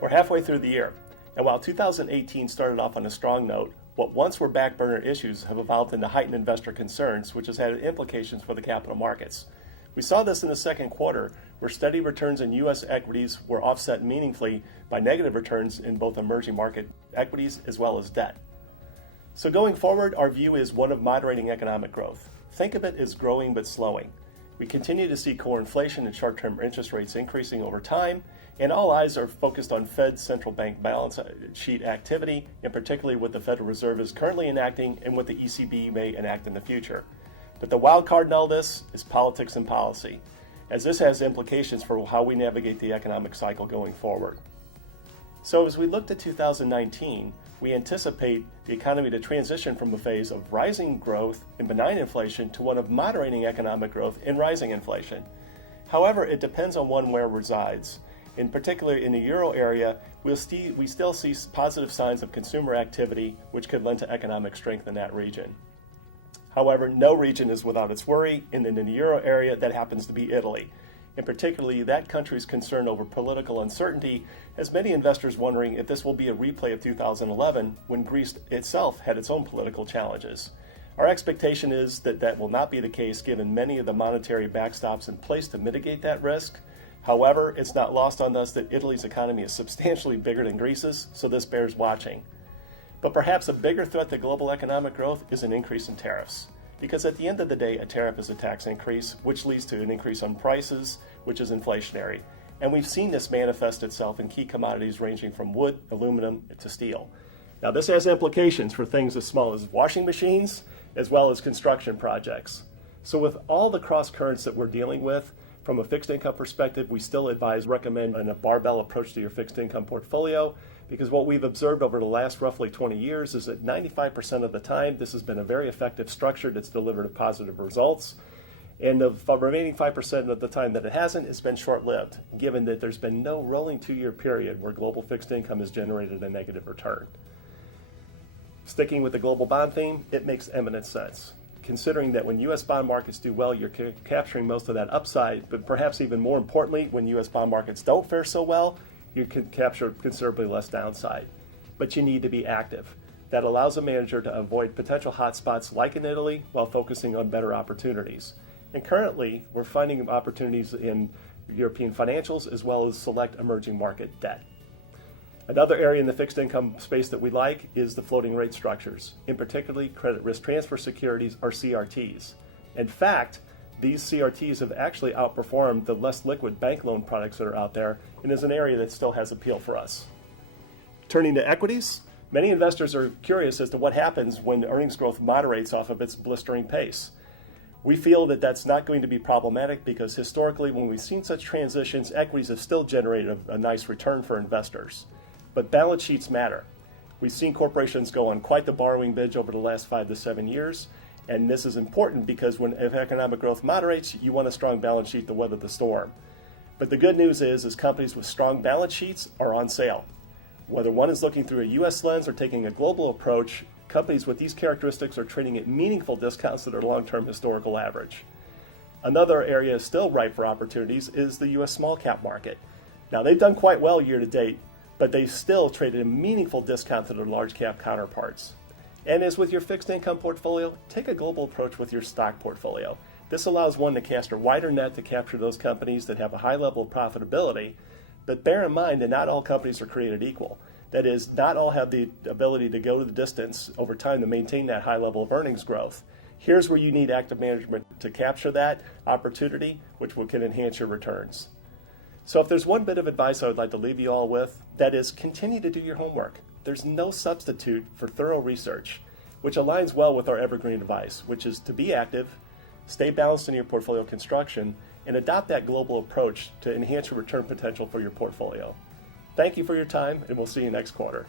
We're halfway through the year, and while 2018 started off on a strong note, what once were back burner issues have evolved into heightened investor concerns, which has had implications for the capital markets. We saw this in the second quarter, where steady returns in U.S. equities were offset meaningfully by negative returns in both emerging market equities as well as debt. So going forward, our view is one of moderating economic growth. Think of it as growing but slowing. We continue to see core inflation and short-term interest rates increasing over time, and all eyes are focused on Fed central bank balance sheet activity, and particularly what the Federal Reserve is currently enacting and what the ECB may enact in the future. But the wild card in all this is politics and policy, as this has implications for how we navigate the economic cycle going forward. So as we look to 2019, we anticipate the economy to transition from a phase of rising growth and benign inflation to one of moderating economic growth and rising inflation. However, it depends on one where it resides. In particular, in the euro area, we still see positive signs of consumer activity, which could lend to economic strength in that region. However, no region is without its worry, and in the euro area, that happens to be Italy. And particularly, that country's concern over political uncertainty has many investors wondering if this will be a replay of 2011, when Greece itself had its own political challenges. Our expectation is that that will not be the case, given many of the monetary backstops in place to mitigate that risk. However, it's not lost on us that Italy's economy is substantially bigger than Greece's, so this bears watching. But perhaps a bigger threat to global economic growth is an increase in tariffs. Because at the end of the day, a tariff is a tax increase, which leads to an increase on prices, which is inflationary. And we've seen this manifest itself in key commodities ranging from wood, aluminum, to steel. Now, this has implications for things as small as washing machines, as well as construction projects. So with all the cross currents that we're dealing with, from a fixed income perspective, we still recommend a barbell approach to your fixed income portfolio, because what we've observed over the last roughly 20 years is that 95% of the time, this has been a very effective structure that's delivered positive results. And the remaining 5% of the time that it hasn't, it's been short-lived, given that there's been no rolling 2-year period where global fixed income has generated a negative return. Sticking with the global bond theme, it makes eminent sense, considering that when U.S. bond markets do well, you're capturing most of that upside, but perhaps even more importantly, when U.S. bond markets don't fare so well, you can capture considerably less downside. But you need to be active. That allows a manager to avoid potential hotspots like in Italy while focusing on better opportunities. And currently, we're finding opportunities in European financials as well as select emerging market debt. Another area in the fixed income space that we like is the floating rate structures, in particularly credit risk transfer securities, or CRTs. In fact, these CRTs have actually outperformed the less liquid bank loan products that are out there, and is an area that still has appeal for us. Turning to equities, many investors are curious as to what happens when earnings growth moderates off of its blistering pace. We feel that that's not going to be problematic because historically, when we've seen such transitions, equities have still generated a nice return for investors. But balance sheets matter. We've seen corporations go on quite the borrowing binge over the last 5 to 7 years. And this is important because if economic growth moderates, you want a strong balance sheet to weather the storm. But the good news is companies with strong balance sheets are on sale. Whether one is looking through a U.S. lens or taking a global approach, companies with these characteristics are trading at meaningful discounts to their long-term historical average. Another area still ripe for opportunities is the U.S. small cap market. Now, they've done quite well year to date, but they've still traded a meaningful discount to their large cap counterparts. And as with your fixed income portfolio, take a global approach with your stock portfolio. This allows one to cast a wider net to capture those companies that have a high level of profitability, but bear in mind that not all companies are created equal. That is, not all have the ability to go the distance over time to maintain that high level of earnings growth. Here's where you need active management to capture that opportunity, which can enhance your returns. So if there's one bit of advice I would like to leave you all with, that is continue to do your homework. There's no substitute for thorough research, which aligns well with our evergreen advice, which is to be active, stay balanced in your portfolio construction, and adopt that global approach to enhance your return potential for your portfolio. Thank you for your time, and we'll see you next quarter.